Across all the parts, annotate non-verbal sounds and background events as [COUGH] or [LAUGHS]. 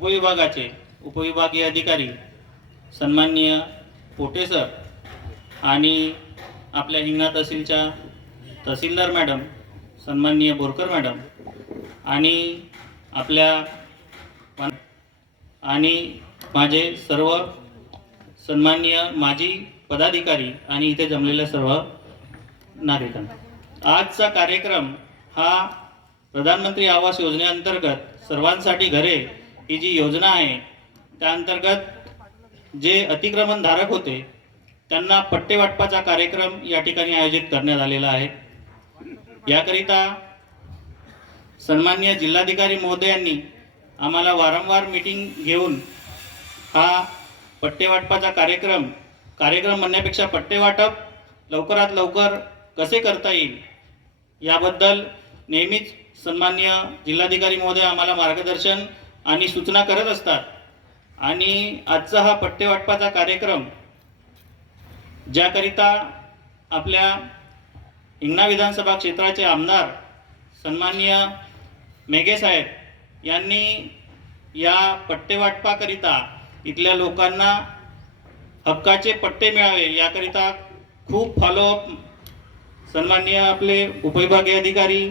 उपविभागाचे उपविभागीय अधिकारी सन्माननीय पोटे सर आणि आपल्या हिंगणा तहसीलच्या तहसीलदार मॅडम सन्माननीय बोरकर मॅडम आणि आपल्या आणि माझे सर्व सन्माननीय माजी पदाधिकारी आणि इथे जमलेल्या सर्व नागरिकांना. आजचा कार्यक्रम हा प्रधानमंत्री आवास योजनेअंतर्गत सर्वांसाठी घरे ही जी योजना आहे त्या अंतर्गत जे अतिक्रमण धारक होते त्यांना पट्टे वाटपाचा कार्यक्रम या ठिकाणी आयोजित करण्यात आलेला आहे. याकरिता सन्मान्य जिल्हाधिकारी महोदयांनी आम्हाला वारंवार मीटिंग घेऊन हा पट्टे वाटपाचा कार्यक्रम कार्यक्रम म्हणण्यापेक्षा पट्टे वाटप लवकरात लवकर कसे करता येईल याबद्दल नेहमीच सन्मान्य जिल्हाधिकारी महोदय आम्हाला मार्गदर्शन आणि सूचना करत असतात. आणि आजचा हा पट्टे वाटपाचा कार्यक्रम ज्याकरिता आपल्या हिंगणा विधानसभा क्षेत्राचे आमदार सन्माननीय मेघेसाहेब यांनी या पट्टे वाटपाकरिता इथल्या लोकांना हक्काचे पट्टे मिळावे याकरिता खूप फॉलोअप सन्माननीय आपले उपविभागीय अधिकारी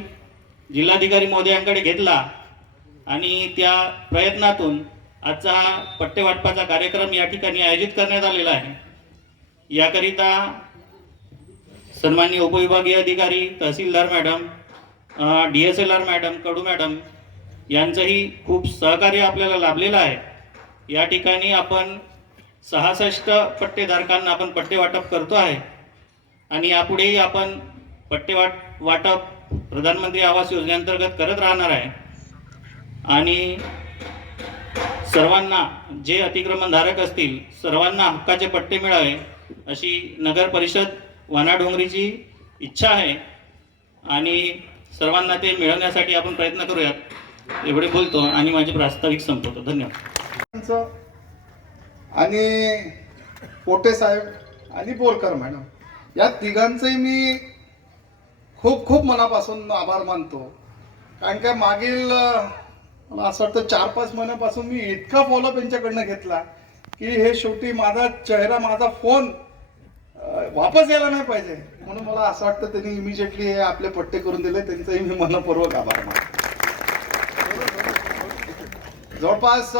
जिल्हाधिकारी महोदयांकडे घेतला. आणि त्या प्रयत्नातून आजचा पट्टेवाटपाचा पट्टे वाटपाचा कार्यक्रम या ठिकाणी आयोजित करण्यात आलेला आहे. याकरिता सन्माननीय उपविभागीय अधिकारी तहसीलदार madam D S L R madam Kadu madam यांचंही खूप सहकार्य आपल्याला लाभलेलं आहे. या ठिकाणी आपण सहासष्ट पट्टेधारकांना आपण पट्टे वाटप करतो आहे. आणि यापुढेही आपण पट्टे वाट वाटप प्रधानमंत्री आवास योजनेअंतर्गत करत राहणार आहे. आणि सर्वांना जे अतिक्रमणधारक असतील सर्वांना हक्काचे पट्टे मिळावे अशी नगर परिषद वानाडोंगरीची इच्छा आहे. आणि सर्वांना ते मिळवण्यासाठी आपण प्रयत्न करूयात. एवढे बोलतो आणि माझे प्रास्ताविक संपवतो. धन्यवाद. आणि पोटे साहेब आणि बोरकर मॅडम या तिघांचंही मी खूप खूप मनापासून आभार मानतो. कारण काय मागील मला असं वाटतं चार पाच महिन्यापासून मी इतका फॉलोअप यांच्याकडनं घेतला की हे शेवटी माझा चेहरा माझा फोन वापस यायला नाही पाहिजे. म्हणून मला असं वाटतं त्यांनी इमिजिएटली हे आपले पट्टे करून दिले. त्यांचाही मी मनपूर्वक आभार मानतो. जवळपास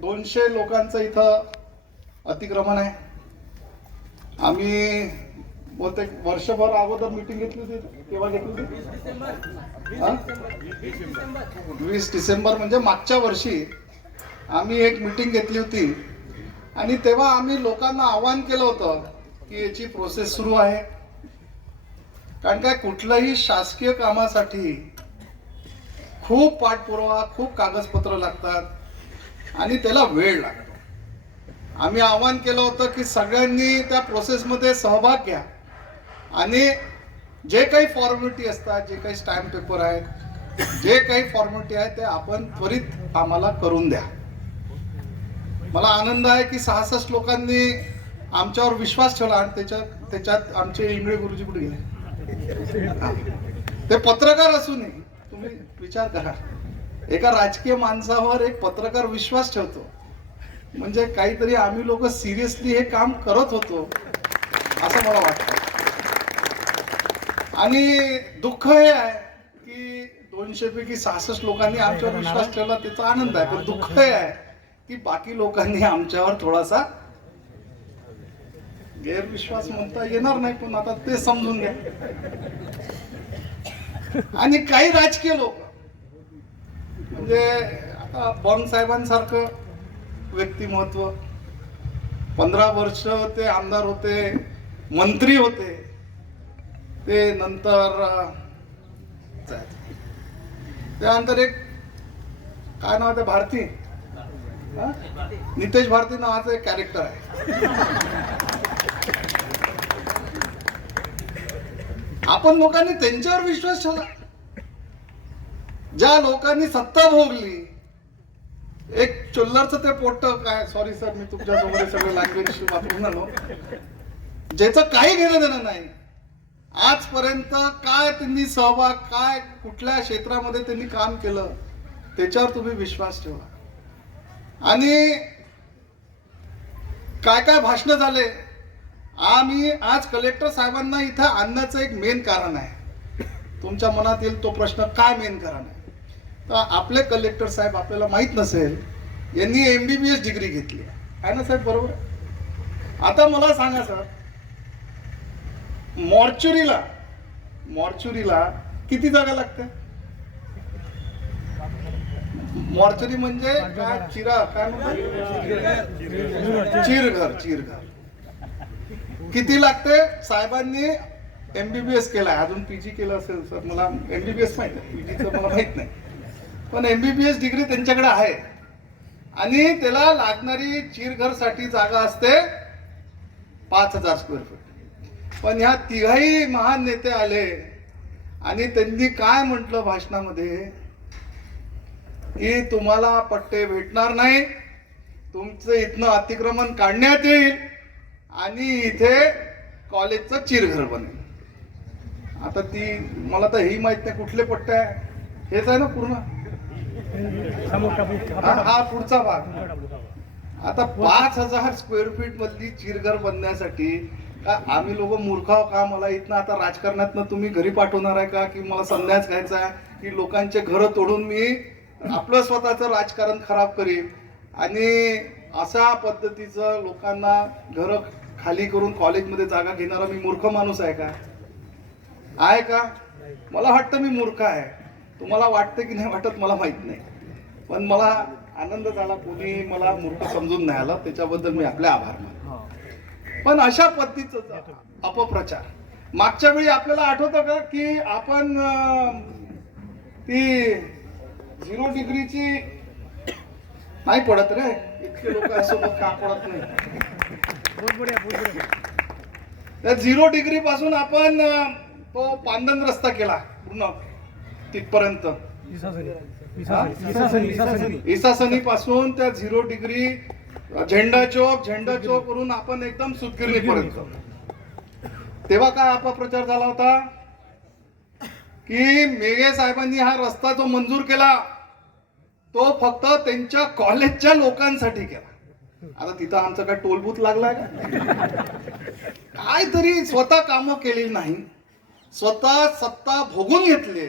दोनशे लोकांचं इथं अतिक्रमण आहे. आम्ही बहुतेक वर्षभर अगोदर मिटिंग घेतली होती केव्हा घेतली होती? वीस डिसेंबर म्हणजे मागच्या वर्षी आम्ही एक मिटिंग घेतली होती. आणि तेव्हा आम्ही लोकांना आवाहन केलं होतं की याची प्रोसेस सुरू आहे. कारण काय कुठल्याही शासकीय कामासाठी खूप पाठपुरावा खूप कागदपत्र लागतात आणि त्याला वेळ लागतो. आम्ही आवाहन केलं होतं की सगळ्यांनी त्या प्रोसेसमध्ये सहभाग घ्या. आणि जे काही फॉर्मॅलिटी असतात जे काही स्टॅम्प पेपर आहेत जे काही फॉर्मॅलिटी आहे ते आपण त्वरित आम्हाला करून द्या. मला आनंद आहे की सहासष्ट लोकांनी आमच्यावर विश्वास ठेवला आणि त्याच्यात त्याच्यात आमचे इंगळे गुरुजी कुठे गेले? ते पत्रकार असूनही तुम्ही विचार करा. एका राजकीय माणसावर एक पत्रकार विश्वास ठेवतो. म्हणजे काहीतरी आम्ही लोक सिरियसली हे काम करत होतो असं मला वाटतं. आणि दुःख हे आहे की दोनशे पैकी सहासष्ट लोकांनी आमच्यावर विश्वास ठेवला त्याचा आनंद आहे. पण दुःख हे आहे की बाकी लोकांनी आमच्यावर थोडासा गैरविश्वास म्हणता येणार नाही पण आता ते समजून घ्या. आणि काही राजकीय लोक म्हणजे आता बॉन साहेबांसारखं व्यक्तिमत्व पंधरा वर्ष ते आमदार होते मंत्री होते ते नंतर त्यानंतर एक काय नाव त्या ते भारती? नितेश भारती नावाचं एक कॅरेक्टर आहे. आपण लोकांनी त्यांच्यावर विश्वास ठेवला. ज्या लोकांनी सत्ता भोगली एक चुल्लरचं ते पोट काय सॉरी सर मी तुमच्यासमोर सगळं लँग्वेज वापरून आलो. ज्याचं काही घेणं देणं नाही आजपर्यंत काय त्यांनी सहभाग काय कुठल्या क्षेत्रामध्ये त्यांनी काम केलं त्याच्यावर तुम्ही विश्वास ठेवा. आणि काय काय भाषणं झाले आम्ही आज कलेक्टर साहेबांना इथं आणण्याचं एक मेन कारण आहे. तुमच्या मनात येईल तो प्रश्न काय मेन कारण आहे? तर आपले कलेक्टर साहेब आपल्याला माहीत नसेल यांनी M B B S degree घेतली आहे ना साहेब बरोबर? आता मला सांगा सर मॉर्च्युरीला. मॉर्च्युरीला किती जागा लागते? मॉर्चरी म्हणजे काय? चिरा काय म्हणतात? चिरघर चिरघर. किती लागते? साहेबांनी एमबीबीएस केलाय. अजून पीजी केलं असेल सर मला एमबीबीएस माहीत आहे. पीजीचं मला माहीत नाही. पण एमबीबीएस डिग्री त्यांच्याकडे आहे. आणि त्याला लागणारी चिरघरसाठी जागा असते पाच हजार स्क्वेअर फूट पण ह्या तिघाही महान नेते आले. आणि त्यांनी काय म्हटलं भाषणामध्ये? की तुम्हाला पट्टे भेटणार नाही तुमचं इथनं अतिक्रमण काढण्यात येईल आणि इथे कॉलेजचं चिरघर बनेल. आता ती मला तर ही माहीत नाही कुठले पट्टे आहे. हेच आहे ना पूर्ण? हा हा पुढचा भाग. आता पाच हजार स्क्वेअर फीट मधली चिरघर बनण्यासाठी का आम्ही लोक मूर्ख आहो का? मला इथनं आता राजकारणातनं तुम्ही घरी पाठवणार आहे का? की मला संन्यास घ्यायचा आहे? की लोकांचे घरं तोडून मी आपलं स्वतःचं राजकारण खराब करीन? आणि अशा पद्धतीचं लोकांना घरं खाली करून कॉलेजमध्ये जागा घेणारा मी मूर्ख माणूस आहे का? आहे का? मला वाटतं मी मूर्ख आहे. तुम्हाला वाटतं की नाही वाटत मला माहीत नाही. पण मला आनंद झाला. कोणी मला मूर्ख समजून नाही आला. त्याच्याबद्दल मी आपले आभार मानतो. पण अशा पद्धतीचं अपप्रचार. मागच्या वेळी आपल्याला आठवतं का की आपण ती झिरो डिग्रीची नाही पडत रे. इतके लोक सोबत का पडत नाही? त्या झिरो डिग्री पासून आपण तो पांदन रस्ता केला पूर्ण तिथपर्यंत. इसासनी पासून त्या झिरो डिग्री झेंडा चौक झेंडा चौक वरून आपण एकदम सुतगिरणी पर्यंत. तेव्हा काय अपप्रचार झाला होता? की मेघे साहेबांनी हा रस्ता जो मंजूर केला तो फक्त त्यांच्या कॉलेजच्या लोकांसाठी केला. आता तिथं आमचं काय टोलबूथ लागलाय काय तरी स्वतः कामं केलेली नाही. स्वतः सत्ता भोगून घेतली.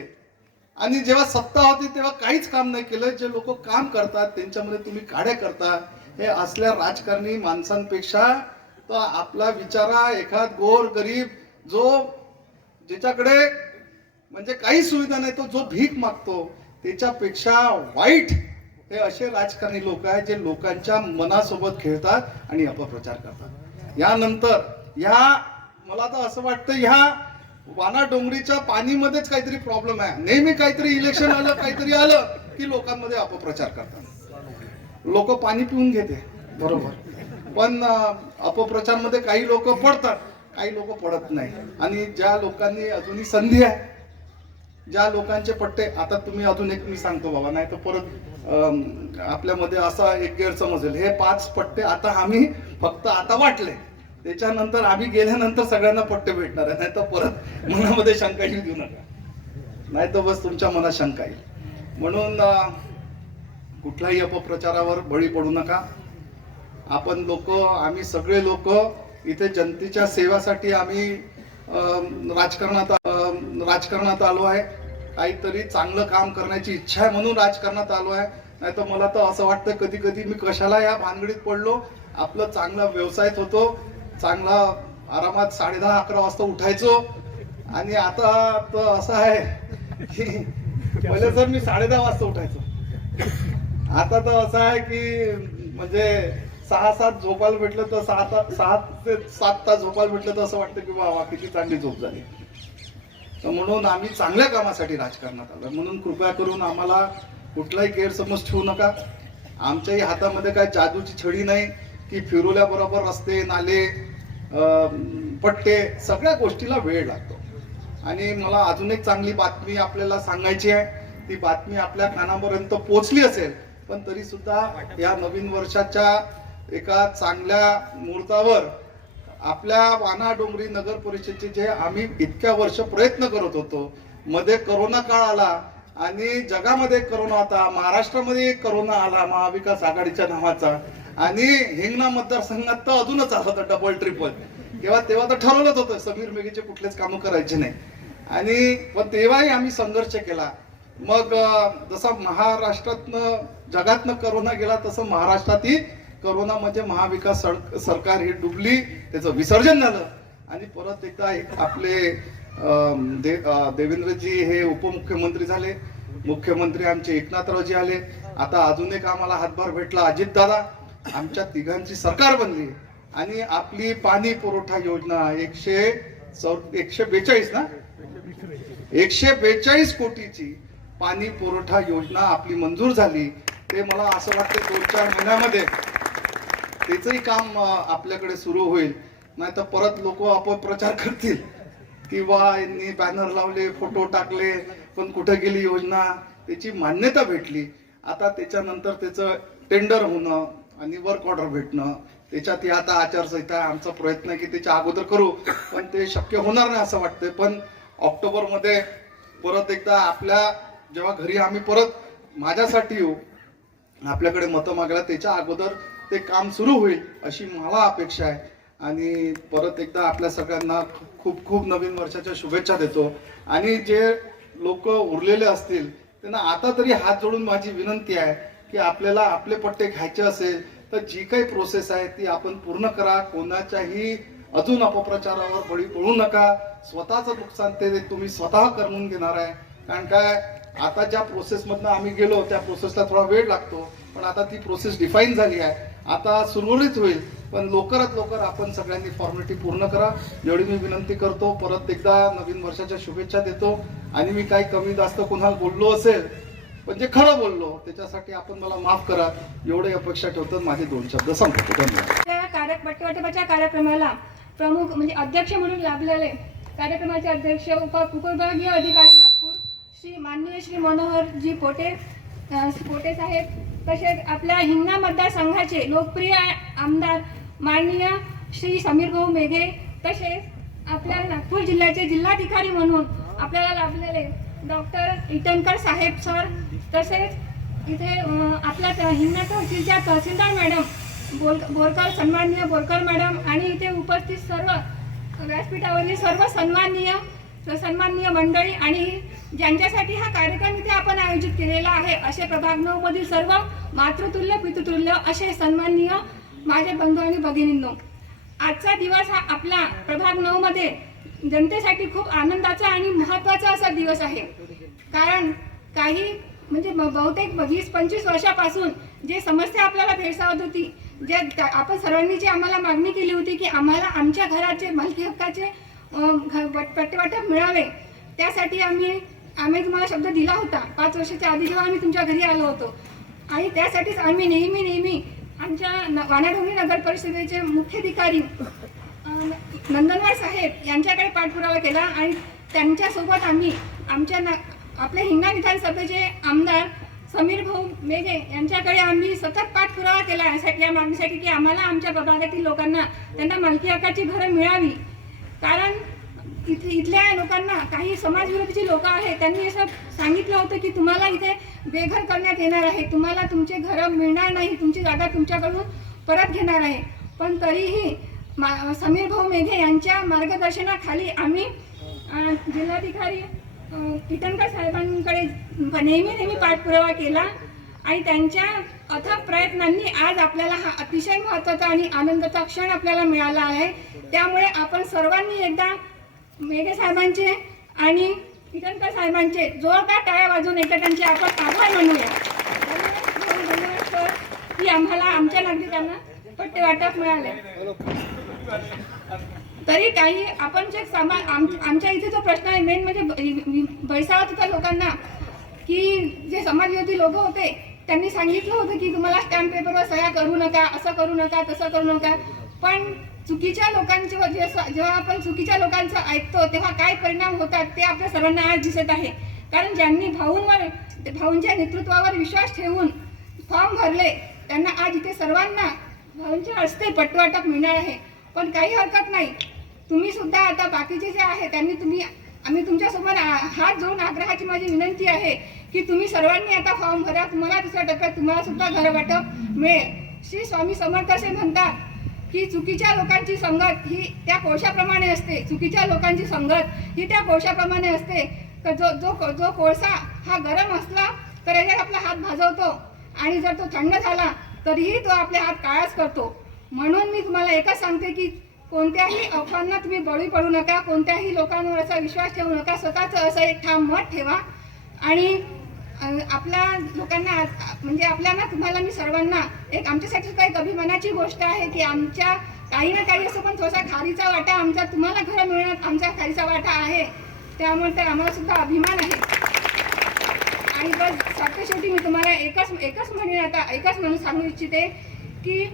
आणि जेव्हा सत्ता होती तेव्हा काहीच काम नाही केलं. जे लोक काम करतात त्यांच्यामध्ये तुम्ही काड्या करता हे असल्या राजकारणी माणसांपेक्षा तो आपला विचारा एखाद गोर गरीब जो ज्याच्याकडे म्हणजे काही सुविधा नाही तो जो भीक मागतो त्याच्यापेक्षा वाईट हे असे राजकारणी लोक आहेत जे लोकांच्या मनासोबत खेळतात आणि अपप्रचार करतात. यानंतर ह्या मला तर असं वाटतं ह्या वाना डोंगरीच्या पाणीमध्येच काहीतरी प्रॉब्लेम आहे. नेहमी काहीतरी इलेक्शन आलं काहीतरी आलं की लोकांमध्ये अपप्रचार करतात. लोक पाणी पिऊन घेते. बरोबर. पण अपप्रचारमध्ये काही लोक पडतात. काही लोक पडत नाही. आणि ज्या लोकांनी अजूनही संधी आहे ज्या लोकांचे पट्टे आता तुम्ही अजून एक मी सांगतो बाबा नाही तर परत आपल्यामध्ये असा एक गैरसमजेल हे पाच पट्टे आता आम्ही फक्त आता वाटले. त्याच्यानंतर आम्ही गेल्यानंतर सगळ्यांना पट्टे भेटणार आहे नाही तर परत मनामध्ये शंका येऊ देऊ नका. नाही तर बस तुमच्या मनात शंका येईल. म्हणून कुठलाही कुठल्याही अपप्रचारावर बळी पडू नका. आपण लोक आम्ही सगळे लोक इथे जनतेच्या सेवासाठी आम्ही राजकारणात राजकारणात आलो आहे. काहीतरी चांगलं काम करण्याची इच्छा आहे म्हणून राजकारणात आलो आहे. नाही तर मला तर असं वाटतं कधी कधी मी कशाला या भानगडीत पडलो. आपलं चांगला व्यवसायात होतो. चांगला आरामात साडे दहा अकरा वाजता उठायचो. आणि आता तर असं आहे की [LAUGHS] पहिले जर मी साडे दहा वाजता उठायचो. आता तर असं आहे की म्हणजे सहा सात झोपायला भेटलं तर सहा सहा ते सात तास झोपायला भेटलं तर असं वाटतं की वा वा किती चांगली झोप झाली. तर म्हणून आम्ही चांगल्या कामासाठी राजकारणात आलो. म्हणून कृपया करून आम्हाला कुठलाही गैरसमज ठेवू नका. आमच्याही हातामध्ये काय जादूची छडी नाही की फिरवल्याबरोबर रस्ते नाले पट्टे सगळ्या गोष्टीला वेळ लागतो. आणि मला अजून एक चांगली बातमी आपल्याला सांगायची आहे. ती बातमी आपल्या कानापर्यंत पोहोचली असेल पण तरी सुद्धा या नवीन वर्षाच्या एका चांगल्या मुहूर्तावर आपल्या वाना डोंगरी नगर परिषदेचे जे आम्ही इतक्या वर्ष प्रयत्न करत होतो मध्ये करोना काळ आला आणि जगामध्ये करोना होता महाराष्ट्रामध्ये करोना आला महाविकास आघाडीच्या नावाचा आणि हिंगणा मतदारसंघात तर अजूनच आला होता डबल ट्रिपल तेव्हा तेव्हा तर ठरवलंच होतं समीर मेघेचे कुठलेच कामं करायचे नाही. आणि पण तेव्हाही आम्ही संघर्ष केला. मग जसा महाराष्ट्रातनं जगातनं करोना गेला तसं महाराष्ट्रातही करोना म्हणजे महाविकास सरकार ही डुबली त्याचं विसर्जन झालं. आणि परत एकदा एक आपले दे- देवेंद्रजी हे उपमुख्यमंत्री झाले. मुख्यमंत्री आमचे एकनाथरावजी आले. आता अजून एक आम्हाला हातभार भेटला अजितदादा. आमच्या तिघांची सरकार बनली. आणि आपली पाणी पुरवठा योजना एकशे चौ एकशे बेचाळीस ना? एकशे बेचाळीस कोटीची पाणी पुरवठा योजना आपली मंजूर झाली ते मला असं वाटतं दोन चार महिन्यामध्ये त्याचंही काम आपल्याकडे सुरू होईल. नाही तर परत लोक अपप्रचार करतील. किंवा यांनी बॅनर लावले फोटो टाकले पण कुठे गेली योजना त्याची मान्यता भेटली. आता त्याच्यानंतर त्याचं टेंडर होणं आणि वर्क ऑर्डर भेटणं त्याच्यात ही आता आचारसंहिता आमचा प्रयत्न आहे की त्याच्या अगोदर करू पण ते शक्य होणार नाही असं वाटतंय. पण ऑक्टोबरमध्ये परत एकदा आपल्या जेव्हा घरी आम्ही परत माझ्यासाठी येऊ आपल्याकडे मतं मागायला त्याच्या अगोदर ते काम सुरू होईल अशी मला अपेक्षा आहे. आणि परत एकदा आपल्या सगळ्यांना खूप खूप नवीन वर्षाच्या शुभेच्छा देतो. आणि जे लोक उरलेले असतील त्यांना आता तरी हात जोडून माझी विनंती आहे की आपल्याला आपले पट्टे घ्यायचे असेल तर जी काही प्रोसेस आहे ती आपण पूर्ण करा. कोणाच्याही अजून अपप्रचारावर बळी पडू नका. स्वतःचं नुकसान ते तुम्ही स्वतः करून घेणार आहे. कारण काय? आता ज्या प्रोसेसमधनं आम्ही गेलो त्या प्रोसेसला थोडा वेळ लागतो पण आता ती प्रोसेस डिफाईन झाली आहे. आता सुरळीत होईल पण लवकरात लवकर आपण सगळ्यांनी फॉर्मॅलिटी पूर्ण करा. एवढी मी विनंती करतो परत एकदा नवीन वर्षाच्या शुभेच्छा देतो. आणि मी काही कमी जास्त कोणाला बोललो असेल पण जे खरं बोललो त्याच्यासाठी आपण मला माफ करा. एवढी अपेक्षा ठेवतो माझे दोन शब्द संपतो धन्यवाद. पट्टवाटपाच्या कार्यक्रमाला प्रमुख म्हणजे अध्यक्ष म्हणून लाभलेले कार्यक्रमाचे अध्यक्ष उप उपविभागीय अधिकारी श्री माननीय श्री मनोहरजी पोटे पोटे साहेब तसेच आपल्या हिंगणा मतदारसंघाचे लोकप्रिय आमदार माननीय श्री समीर भाऊ मेघे तसेच आपल्या नागपूर जिल्ह्याचे जिल्हाधिकारी म्हणून आपल्याला लाभलेले डॉक्टर इटनकर साहेब सर तसेच इथे आपल्या त- हिंगणा तहसीलच्या तहसीलदार मॅडम बोल बोरकर सन्माननीय बोरकर मॅडम आणि इथे उपस्थित सर्व व्यासपीठावरील सर्व सन्माननीय सन्माननीय मंडळी आणि ज्यांच्यासाठी हा कार्यक्रम इथे आपण आयोजित केलेला आहे असे प्रभाग नऊ मधील सर्व मातृतुल्य पितृतुल्य असे सन्माननीय माझे बंधू आणि भगिनींनो आजचा दिवस हा आपला प्रभाग नऊ मध्ये जनतेसाठी खूप आनंदाचा आणि महत्त्वाचा असा दिवस आहे. कारण काही म्हणजे बहुतेक वीस पंचवीस वर्षापासून जे समस्या आपल्याला भेडसावत होती जे त्या- आपण सर्वांनी जी आम्हाला मागणी केली होती की आम्हाला आमच्या घराचे मालकी हक्काचे पट्टेवाटप मिळावे. त्यासाठी आम्ही आम्ही तुम्हाला शब्द दिला होता. पाच वर्षाच्या आधी जेव्हा आम्ही तुमच्या घरी आलो होतो. आणि त्यासाठीच आम्ही नेहमी नेहमी आमच्या न- वानाडोंगरी नगर परिषदेचे मुख्याधिकारी नंदनवार साहेब यांच्याकडे पाठपुरावा केला आणि त्यांच्यासोबत आम्ही आमच्या ना आपल्या हिंगणा विधानसभेचे आमदार समीर भाऊ मेघे यांच्याकडे आम्ही सतत पाठपुरावा केला. यासाठी या मागणीसाठी की आम्हाला आमच्या प्रभागातील लोकांना त्यांना मालकी हक्काची घरं मिळावी. कारण इथे इथल्या लोकांना काही समाजविरोधीची लोक आहेत त्यांनी असं सांगितलं होतं की तुम्हाला इथे बेघर करण्यात येणार आहे तुम्हाला तुमचे घरं मिळणार नाही तुमची जागा तुमच्याकडून परत घेणार आहे. पण तरीही मा समीर भाऊ मेघे यांच्या मार्गदर्शनाखाली आम्ही जिल्हाधिकारी किटनकर साहेबांकडे नेहमी नेहमी पाठपुरावा केला. आणि त्यांच्या अथक प्रयत्नांनी आज आपल्याला हा अतिशय महत्त्वाचा आणि आनंदाचा क्षण आपल्याला मिळाला आहे. त्यामुळे आपण सर्वांनी एकदा मेघे साहेबांचे आणि किटनकर साहेबांचे जोरदार टाळ्या वाजून एकदा त्यांचे आपण आभार मानूया. धन्यवाद सर की आम्हाला आमच्या नागरिकांना पट्टे वाटप मिळाले. तरी काही आपण जे सामा आम आमच्या इथे जो प्रश्न आहे मेन म्हणजे बैसावत होता लोकांना की जे समाजविरोधी लोक होते त्यांनी सांगितलं होतं की तुम्हाला स्टॅम्प पेपरवर सह्या करू नका असं करू नका तसं करू नका. पण चुकीच्या लोकांचे जे- जेव्हा आपण चुकीच्या लोकांचं ऐकतो तेव्हा काय परिणाम होतात ते आपल्या सर्वांना आज दिसत आहे. कारण ज्यांनी भाऊंवर भाऊंच्या नेतृत्वावर विश्वास ठेवून फॉर्म भरले त्यांना आज इथे सर्वांना भाऊंच्या हस्ते पटवाटप मिळणार आहे. पण काही हरकत नाही. तुम्ही सुद्धा आता बाकीचे जे आहे त्यांनी तुम्ही आम्ही तुमच्यासमोर आ- हात जोडून आग्रहाची माझी विनंती आहे की तुम्ही सर्वांनी आता फॉर्म भरा. तुम्हाला दुसऱ्या टप्प्यात तुम्हाला सुद्धा घर वाटप मिळेल. श्री स्वामी समर्थ असे म्हणतात की चुकीच्या लोकांची संगत ही त्या कोळशाप्रमाणे असते. चुकीच्या लोकांची संगत ही त्या कोळशाप्रमाणे असते. तर जो जो जो कोळसा हा गरम असला तर याच्यात आपला हात भाजवतो. आणि जर तो थंड झाला तरीही तो आपले हात काळाच करतो. म्हणून मी तुम्हाला एकच सांगते की कोणत्याही अफवांना तुम्ही बळी पडू नका कोणत्याही लोकांवर असा विश्वास ठेवू नका स्वतःचं असं एक ठाम मत ठेवा. आणि आपल्या लोकांना आज- म्हणजे आपल्याला तुम्हाला मी सर्वांना एक आमच्यासाठी सुद्धा एक अभिमानाची गोष्ट आहे की आमच्या काही ना काही असं पण थोडासा खारीचा वाटा आमचा तुम्हाला घरं मिळण्यात आमचा खारीचा वाटा आहे. त्यामुळे तर आम्हाला सुद्धा अभिमान आहे. आणि बस सत्य शेवटी मी तुम्हाला एकच एकच म्हणेन आता एकच म्हणून सांगू इच्छिते की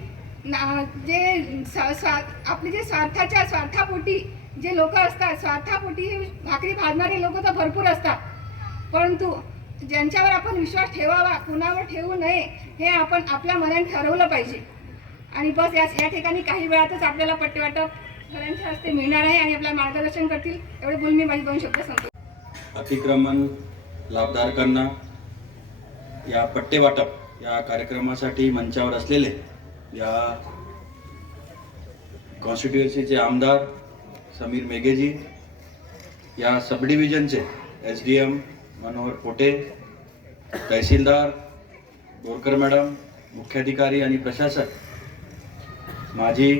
ना- जे स्वार्थ आपले जे स्वार्थाच्या स्वार्थापोटी जे लोक असतात स्वार्थापोटी भाकरी भाजणारे लोक तर भरपूर असतात. परंतु ज्यांच्यावर आपण विश्वास ठेवावा कुणावर ठेवू नये हे आपण आपल्या मनाने ठरवलं पाहिजे. आणि बस या या ठिकाणी काही वेळातच आपल्याला पट्टेवाटप सरांच्या हस्ते मिळणार आहे आणि आपल्याला मार्गदर्शन करतील. एवढे बोलून मी माझी दोन शब्द सांगतो. अतिक्रमण लाभधारकांना या पट्टे वाटप या कार्यक्रमासाठी मंचावर असलेले या कॉन्स्टिट्युएन्सीचे आमदार समीर मेघेजी या sub डिव्हिजनचे S D M Manohar Pote तहसीलदार बोरकर मॅडम मुख्याधिकारी आणि प्रशासक माझी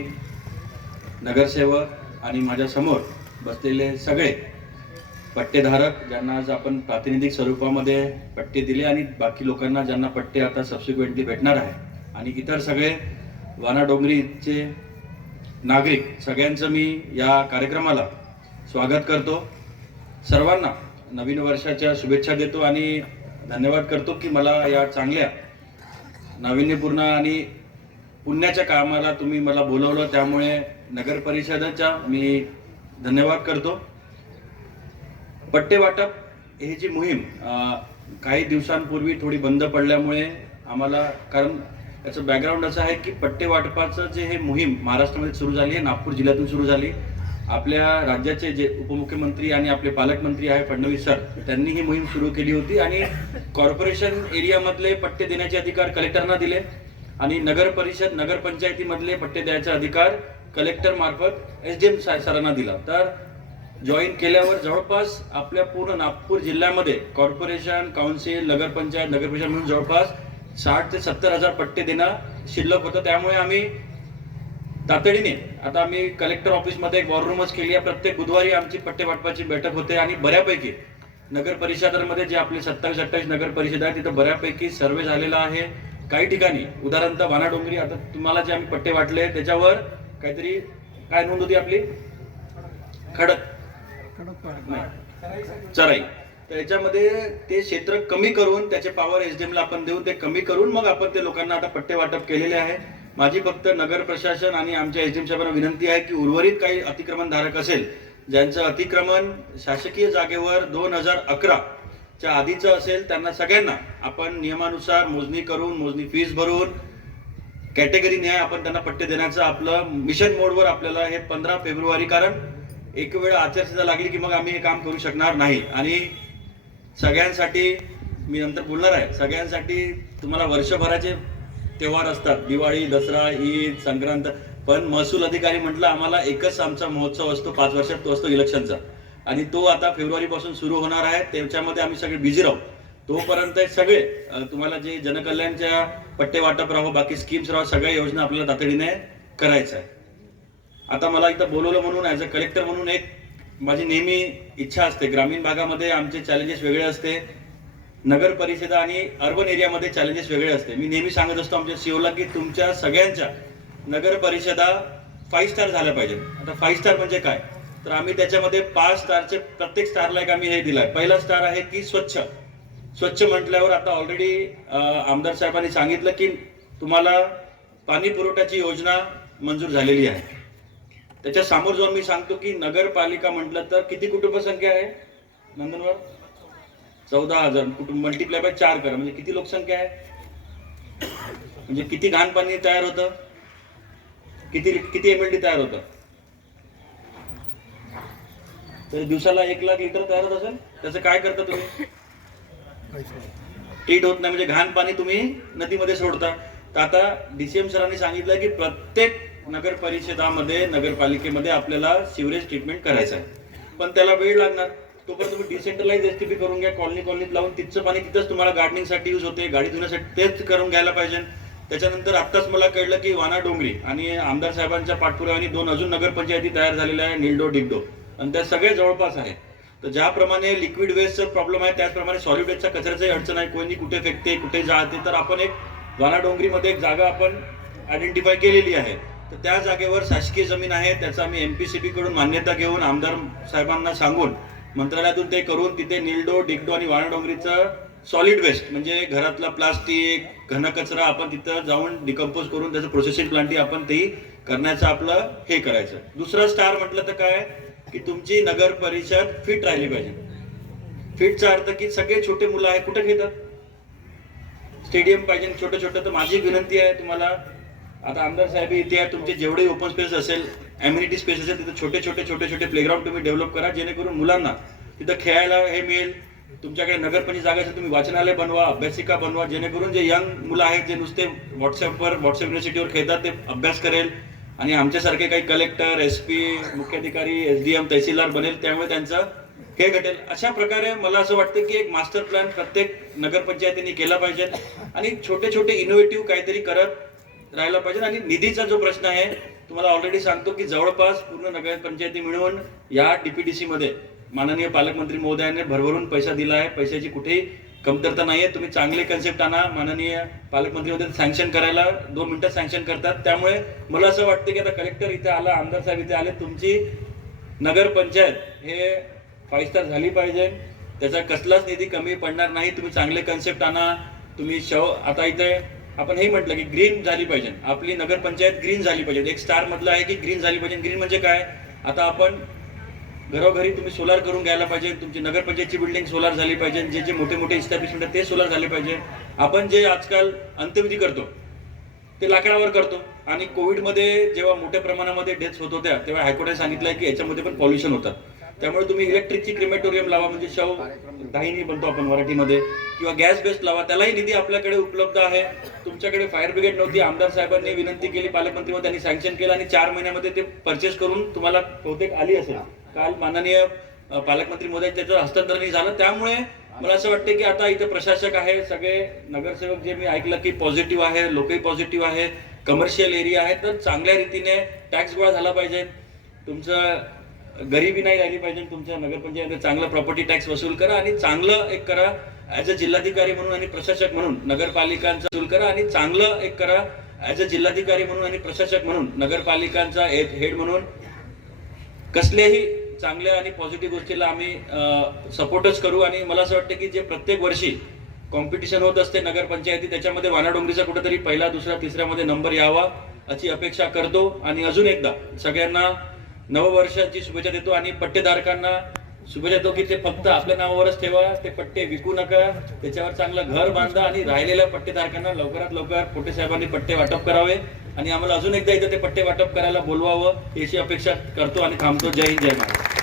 नगरसेवक आणि माझ्यासमोर बसलेले सगळे पट्टेधारक ज्यांना आज आपण प्रातिनिधिक स्वरूपामध्ये पट्टे दिले आणि बाकी लोकांना ज्यांना पट्टे आता सबसिक्वेंटली भेटणार आहे. आणि इतर सगळे वानाडोंगरीचे नागरिक सगळ्यांचं मी या कार्यक्रमाला स्वागत करतो. सर्वांना नवीन वर्षाच्या शुभेच्छा देतो आणि धन्यवाद करतो की मला या चांगल्या नाविन्यपूर्ण आणि पुण्याच्या कामाला तुम्ही मला बोलवलं. त्यामुळे नगर परिषदेचा मी धन्यवाद करतो. पट्टे वाटप ही जी मोहीम काही दिवसांपूर्वी थोडी बंद पडल्यामुळे आम्हाला कारण याचं बॅकग्राऊंड असं आहे की पट्टे वाटपाचं जे हे मोहीम महाराष्ट्रामध्ये सुरू झाली आहे नागपूर जिल्ह्यातून सुरू झाली आपल्या राज्याचे जे उपमुख्यमंत्री आणि आपले पालकमंत्री आहे फडणवीस सर त्यांनी ही मोहीम सुरू केली होती आणि कॉर्पोरेशन एरियामधले पट्टे देण्याचे अधिकार कलेक्टरना दिले आणि नगर परिषद नगर पंचायतीमधले पट्टे द्यायचा अधिकार कलेक्टर मार्फत एस डी एम सरांना दिला. तर जॉईन केल्यावर जवळपास आपल्या पूर्ण नागपूर जिल्ह्यामध्ये कॉर्पोरेशन काउन्सिल नगरपंचायत नगरपरिषद म्हणून जवळपास साठ ते सत्तर हजार पट्टे देणं शिल्लक होतं. त्यामुळे आम्ही तातडीने आता आम्ही कलेक्टर ऑफिसमध्ये एक वॉर रूमच केली. आहे प्रत्येक बुधवारी आमची पट्टे वाटपाची बैठक होते आणि बऱ्यापैकी नगर परिषदांमध्ये जे आपले सत्तावीस अठ्ठावीस नगर परिषद आहे तिथं बऱ्यापैकी सर्वे झालेला आहे. काही ठिकाणी उदाहरणतः वानाडोंगरी आता तुम्हाला जे आम्ही पट्टे वाटले त्याच्यावर काहीतरी काय नोंद होती आपली? खडक. चराई. तर याच्यामध्ये ते क्षेत्र कमी करून त्याचे पॉवर डी ला आपण देऊन ते कमी करून मग आपण ते लोकांना आता पट्टे वाटप केलेले आहे. माझी फक्त नगर प्रशासन आणि आमच्या एसडीएम साहेबांना विनंती आहे की उर्वरित काही अतिक्रमण धारक असेल ज्यांचं अतिक्रमण शासकीय जागेवर दोन हजार अकरा च्या आधीचं असेल त्यांना सगळ्यांना आपण नियमानुसार मोजणी करून मोजणी फीस भरून कॅटेगरी न्याय आपण त्यांना पट्टे देण्याचं आपलं मिशन मोडवर आपल्याला हे पंधरा फेब्रुवारी कारण एक वेळ आचारसंहिता लागली की मग आम्ही हे काम करू शकणार नाही. आणि सगळ्यांसाठी मी नंतर बोलणार आहे सगळ्यांसाठी तुम्हाला वर्षभराचे तेव्हार असतात. दिवाळी दसरा ईद संक्रांत. पण महसूल अधिकारी म्हटलं आम्हाला एकच आमचा महोत्सव असतो पाच वर्षात तो असतो इलेक्शनचा. आणि तो आता फेब्रुवारीपासून सुरू होणार आहे. त्याच्यामध्ये आम्ही सगळे बिझी राहू. तोपर्यंत सगळे तुम्हाला जे जनकल्याणच्या पट्टे वाटप राहो बाकी स्कीम्स राहो सगळ्या योजना आपल्याला तातडीने करायचं आहे आता मला इथं बोलवलं म्हणून ॲज अ कलेक्टर म्हणून एक माझी नेहमी इच्छा असते. ग्रामीण भागामध्ये आमचे चॅलेंजेस वेगळे असते. नगर परिषदा आणि अर्बन एरियामध्ये चॅलेंजेस वेगळे असते. मी नेहमी सांगत असतो आमच्या सीओला की तुमच्या सगळ्यांच्या नगर परिषदा फाईव्ह स्टार झाल्या पाहिजेत. आता फाईव्ह स्टार म्हणजे काय? तर आम्ही त्याच्यामध्ये पाच स्टारचे प्रत्येक स्टारला एक आम्ही हे दिलं आहे पहिला स्टार आहे की स्वच्छ. स्वच्छ म्हटल्यावर आता ऑलरेडी आमदार साहेबांनी सांगितलं की तुम्हाला पाणी पुरवठ्याची योजना मंजूर झालेली आहे. त्याच्यासमोर जाऊन मी सांगतो की नगरपालिका म्हटलं तर किती कुटुंब संख्या आहे? नंदनवर चौदा हजार. कुटुंब मल्टिप्लाय बाय चार करा. म्हणजे किती लोकसंख्या आहे? म्हणजे किती घाण पाणी तयार होतं? किती किती एम एल डी तयार होतं? तर दिवसाला एक लाख लिटर तयार होत असेल? त्याचं काय करता तुम्ही? ट्रीट होत नाही. म्हणजे घाण पाणी तुम्ही नदीमध्ये सोडता. तर आता डीसीएम सरांनी सांगितलं की प्रत्येक नगर परिषदामध्ये नगरपालिकेमध्ये आपल्याला सिवरेज ट्रीटमेंट करायचं आहे. पण त्याला वेळ लागणार. तोपर्यंत तुम्ही डिसेंट्रलाइज एसटीपी करून घ्या कॉलनी कॉलनीत लावून तिथचं पाणी तिथंच तुम्हाला गार्डनिंगसाठी यूज होते गाडी धुण्यासाठी तेच करून घ्यायला पाहिजे. त्याच्यानंतर आत्ताच मला कळलं की वाना डोंगरी आणि आमदार साहेबांच्या पाठपुराव्याने दोन अजून नगरपंचायती तयार झालेल्या आहे निल्डो डिगडो. आणि त्या सगळे जवळपास आहे तर ज्याप्रमाणे लिक्विड वेस्टचा प्रॉब्लेम आहे त्याचप्रमाणे सॉलिड वेस्टचा कचऱ्याचाही अडचण आहे. कोणी कुठे फेकते कुठे जाते तर आपण एक वाना डोंगरीमध्ये एक जागा आपण आयडेंटिफाय केलेली आहे. तर त्या जागेवर शासकीय जमीन आहे त्याचा आम्ही एम पी सी कडून मान्यता घेऊन आमदार साहेबांना सांगून मंत्रालयातून ते करून तिथे निल्डो डिगडो आणि वाणडोंगरीचं सॉलिड वेस्ट म्हणजे घरातला प्लास्टिक घनकचरा आपण तिथं जाऊन डिकम्पोज करून त्याचं प्रोसेसिंग प्लांटही आपण ते करण्याचं आपलं हे करायचं. दुसरं स्टार म्हटलं तर काय? की तुमची नगर परिषद फिट राहिली पाहिजे. फिटचा अर्थ की सगळे छोटे मुलं आहे कुठे घेतात? स्टेडियम पाहिजे छोटं छोटं तर माझी विनंती आहे तुम्हाला आता आमदार साहेब इथे तुमचे जेवढे ओपन स्पेस असेल एम्युनिटी स्पेस असेल तिथे छोटे छोटे छोटे छोटे प्लेग्राऊंड तुम्ही डेव्हलप करा जेणेकरून मुलांना तिथं खेळायला हे मिळेल. तुमच्याकडे नगरपंचायत जागा असेल तुम्ही वाचनालय बनवा अभ्यासिका बनवा जेणेकरून जे यंग मुलं आहेत जे नुसते व्हॉट्सअपवर व्हॉट्सअप युनिव्हर्सिटीवर खेळतात ते अभ्यास करेल. आणि आमच्यासारखे काही कलेक्टर एस पी मुख्याधिकारी एस डी एम तहसीलदार बनेल त्यामुळे त्यांचं हे घटेल. अशा प्रकारे मला असं वाटतं की एक मास्टर प्लॅन प्रत्येक नगरपंचायतीने केला पाहिजे. आणि छोटे छोटे इनोव्हेटिव्ह काहीतरी करत राहायला पाहिजे आणि निधीचा जो प्रश्न आहे तुम्हाला ऑलरेडी सांगतो की जवळपास पूर्ण नगरपंचायती मिळून या डीपीडीसी मध्ये माननीय पालकमंत्री महोदयाने भरभरून पैसा दिला आहे. पैशाची कुठेही कमतरता नाहीये. तुम्ही चांगले कन्सेप्ट आणा. माननीय पालकमंत्री महोदय सँक्शन करायला दोन मिनिटात सँक्शन करतात. त्यामुळे मला असं वाटतं की आता कलेक्टर इथे आला आमदार साहेब इथे आले तुमची नगरपंचायत हे फाईव्ह स्टार झाली पाहिजे. त्याचा कसलाच निधी कमी पडणार नाही. तुम्ही चांगले कन्सेप्ट आणा. तुम्ही शव आता इथे आपण हे म्हटलं की ग्रीन झाली पाहिजे. आपली नगरपंचायत ग्रीन झाली पाहिजे. एक स्टार मधलं आहे की ग्रीन झाली पाहिजे. ग्रीन म्हणजे काय? आता आपण घरोघरी तुम्ही सोलार करून घ्यायला पाहिजे. तुमची नगरपंचायतची बिल्डिंग सोलार झाली पाहिजे. जे जे मोठे मोठे इस्टॅब्लिशमेंट आहेत ते सोलार झाले पाहिजे. आपण जे आजकाल अंत्यविधी करतो ते लाकडावर करतो. आणि कोविडमध्ये जेव्हा मोठ्या प्रमाणामध्ये डेथ्स होत होत्या तेव्हा हायकोर्टाने सांगितलं की याच्यामध्ये पण पॉल्युशन होतात त्यामुळे तुम्ही इलेक्ट्रिकची क्रिमेटोरियम लावा म्हणजे शव दाहिनी बनतो आपण मराठीमध्ये किंवा गॅस बेस्ट लावा त्यालाही निधी आपल्याकडे उपलब्ध आहे. तुमच्याकडे फायर ब्रिगेड नव्हती आमदार साहेबांनी विनंती केली पालकमंत्री त्यांनी सँक्शन केलं आणि चार महिन्यामध्ये ते परचेस करून तुम्हाला बहुतेक आली असेल. काल माननीय पालकमंत्री मोदी त्याचं हस्तांतरणही झालं. त्यामुळे मला असं वाटतं की आता इथे प्रशासक आहे सगळे नगरसेवक जे मी ऐकलं की पॉझिटिव्ह आहे लोकही पॉझिटिव्ह आहे कमर्शियल एरिया आहे तर चांगल्या रीतीने टॅक्स गोळा झाला पाहिजे. तुमचं गरिबी नाही राहिली पाहिजे तुमच्या नगरपंचायतीत चांगला प्रॉपर्टी टॅक्स वसूल करा आणि चांगलं एक करा ऍज अ जिल्हाधिकारी म्हणून आणि प्रशासक म्हणून नगरपालिकांचा वसूल करा आणि चांगलं एक करा ऍज अ जिल्हाधिकारी म्हणून आणि प्रशासक म्हणून नगरपालिकांचा हेड म्हणून. कसल्याही चांगल्या आणि पॉझिटिव्ह गोष्टीला आम्ही सपोर्टच करू आणि मला असं वाटतं की जे प्रत्येक वर्षी कॉम्पिटिशन होत असते नगरपंचायती त्याच्यामध्ये वानाडोंगरीचा कुठेतरी पहिला दुसरा तिसऱ्यामध्ये नंबर यावा अशी अपेक्षा करतो. आणि अजून एकदा सगळ्यांना नववर्षाची शुभेच्छा देतो आणि पट्टेधारकांना शुभेच्छा देतो की ते फक्त आपल्या नावावरच ठेवा ते पट्टे विकू नका त्याच्यावर चांगलं घर बांधा आणि राहिलेल्या पट्टेधारकांना लवकरात लवकर पोटे साहेबांनी पट्टे वाटप करावे आणि आम्हाला अजून एकदा इथं ते पट्टे वाटप करायला बोलवावं याची अपेक्षा करतो आणि थांबतो. जय हिंद जय महाराज